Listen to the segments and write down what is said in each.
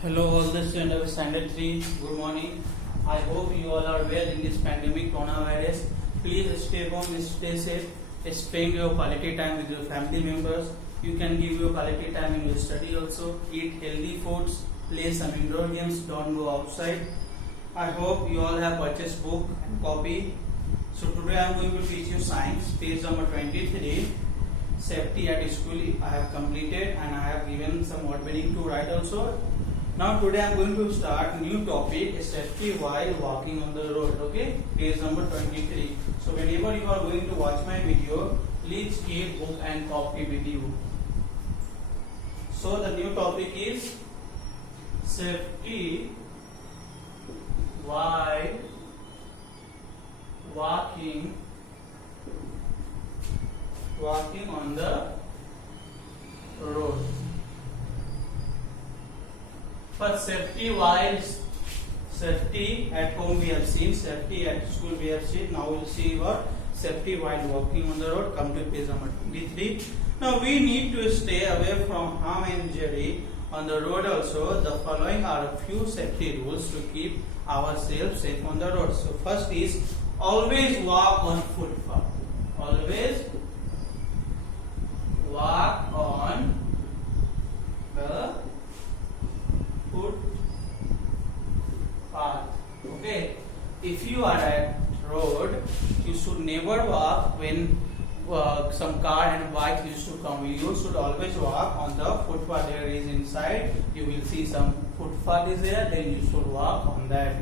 Hello, all the students of Standard 3. Good morning. I hope you all are well in this pandemic coronavirus. Please stay home, stay safe, spend your quality time with your family members. You can give your quality time in your study also. Eat healthy foods, play some indoor games, don't go outside. I hope you all have purchased book and copy. So today I am going to teach you science, page number 23. Safety at school I have completed and I have given some word meaning to write also. Now today I am going to start new topic, safety while walking on the road. Okay, page number 23. So whenever you are going to watch my video, please keep book and copy with you. So the new topic is safety while walking on the road. First, safety at home we have seen, safety at school we have seen. Now we will see what safety while walking on the road. Come to page number 23. Now we need to stay away from harm and injury on the road also. The following are a few safety rules to keep ourselves safe on the road. So first is always walk on footpath. Always walk on the footpath. Okay, if you are at road, you should never walk when some car and bike used to come. You should always walk on the footpath. There is inside, you will see some footpath is there, then you should walk on that.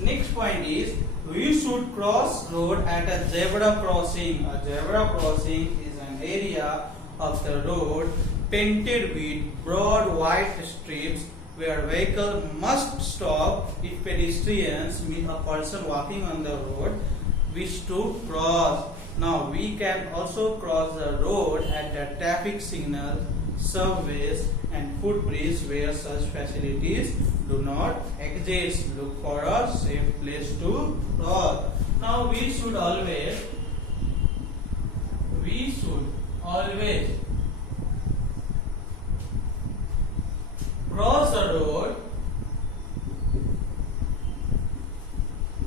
Next point is we should cross road at a zebra crossing. A zebra crossing is an area of the road painted with broad white strips where vehicle must stop if pedestrians meet a person walking on the road wish to cross. Now we can also cross the road at the traffic signal, subways and footbridge where such facilities do not exist. Look for a safe place to cross. Now we should always cross the road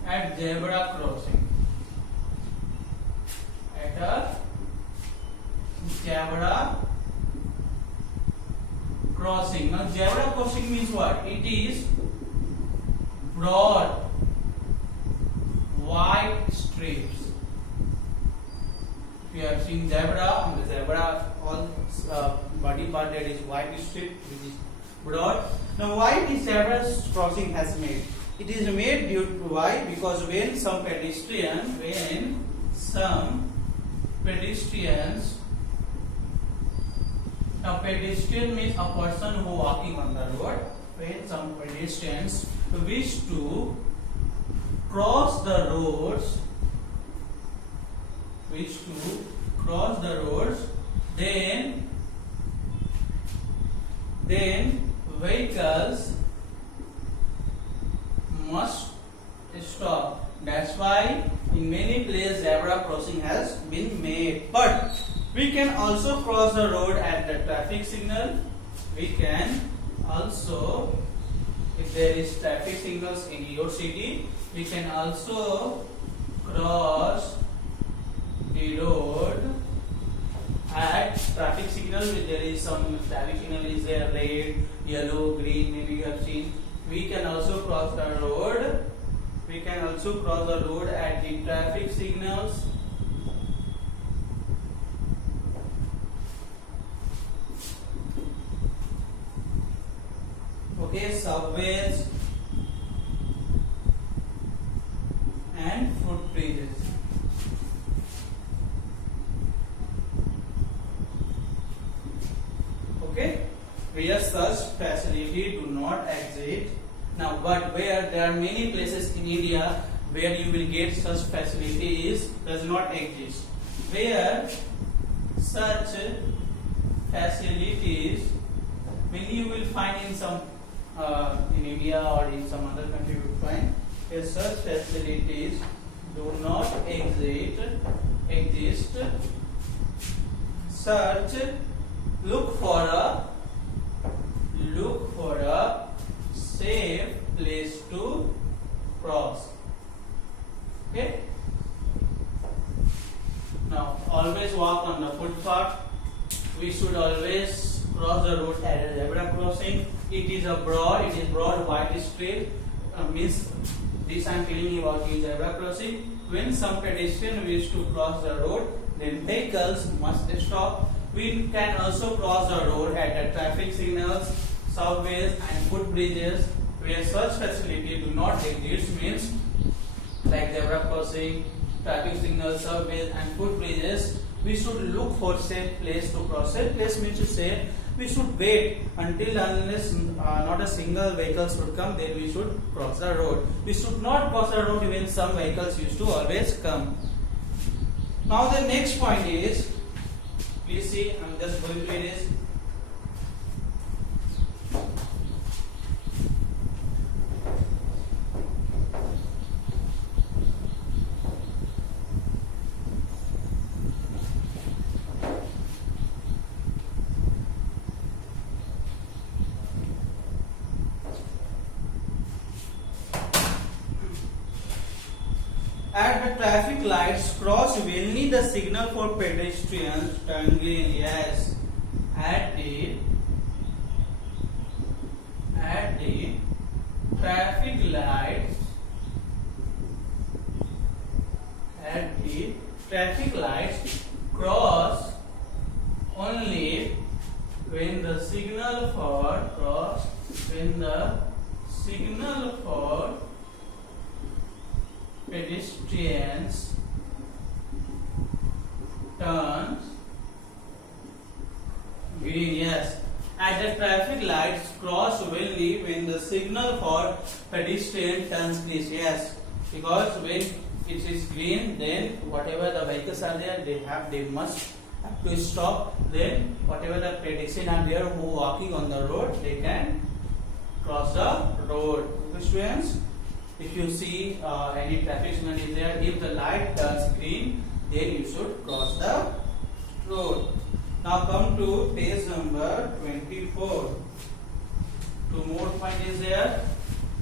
at zebra crossing. At a zebra crossing. Now zebra crossing means what? It is broad white strips. If you have seen zebra, on the zebra all body part there is white strip which is broad. Now why this zebra crossing has made? It is made due to why? Because when some pedestrians now pedestrian means a person who walking on the road. When some pedestrians wish to cross the roads, then vehicles must stop. That's why in many places zebra crossing has been made. But we can also cross the road at the traffic signal. We can also, if there is traffic signals in your city, we can also cross the road at traffic signal. There is some traffic signal is there, red, yellow, green, maybe you have seen. We can also cross the road. We can also cross the road at the traffic signals. Okay, subways and footbridges. Okay, where such facility do not exist. Now, but where there are many places in India where you will get such facilities does not exist. Where such facilities, when you will find in some in India or in some other country, you will find where such facilities do not exist. Search, look for a crossing, it is broad white strip, means this I am telling you about is zebra crossing. When some pedestrian wish to cross the road, then vehicles must stop. We can also cross the road at the traffic signals, subways and footbridges where such facility do not exist, means like zebra crossing, traffic signals, subways and footbridges. We should look for safe place to cross. Safe place means to say we should wait until unless not a single vehicle should come, then we should cross the road. We should not cross the road when some vehicles used to always come. Now the next point is, please see, I am just going to erase. At the traffic lights, cross will need the signal for pedestrians turn green. Yes, at the traffic lights, cross only when the signal for pedestrians turns green. Yes, at the traffic lights, cross will leave when the signal for pedestrian turns green. Yes, because when it is green, then whatever the vehicles are there, they must have to stop. Then whatever the pedestrians are there who walking on the road, they can cross the road. Okay, students, if you see any traffic signal is there, if the light turns green, then you should cross the road. Now come to page number 24. Two more point is there.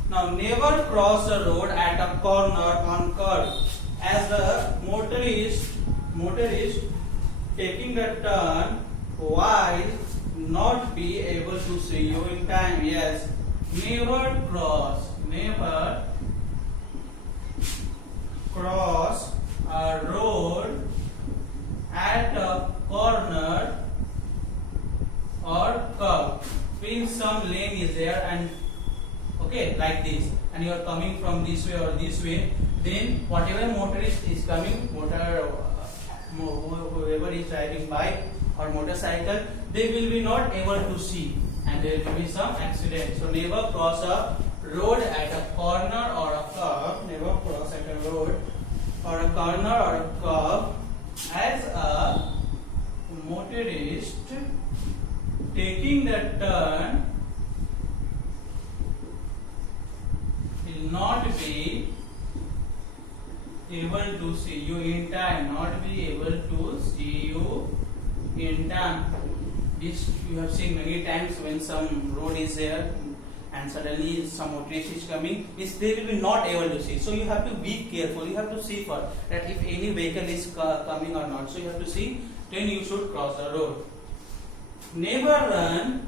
Now never cross the road at a corner on curve, as the motorist taking the turn while not be able to see you in time. Yes, never cross a road at a corner or curve. Means some lane is there and okay, like this, and you are coming from this way or this way, then whatever motorist is coming, whoever is driving bike or motorcycle, they will be not able to see and there will be some accident. So never cross a road at a corner or a curve. Never cross at a road or a corner or a curve, as a motorist taking the turn will not be able to see you in time. Not be able to see you in time. This you have seen many times when some road is there and suddenly some motorist is coming, they will be not able to see. So you have to be careful. You have to see first that if any vehicle is coming or not. So you have to see, then you should cross the road. Never run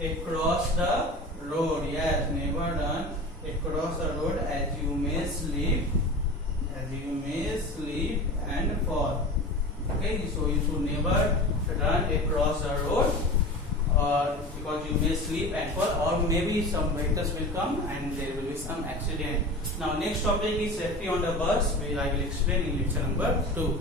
across the road. Yes, never run across the road, as you may slip and fall. Okay, so you should never run across the road, or because you may slip and fall, or maybe some vehicles will come and there will be some accident. Now next topic is safety on the bus, which I will explain in lecture number 2.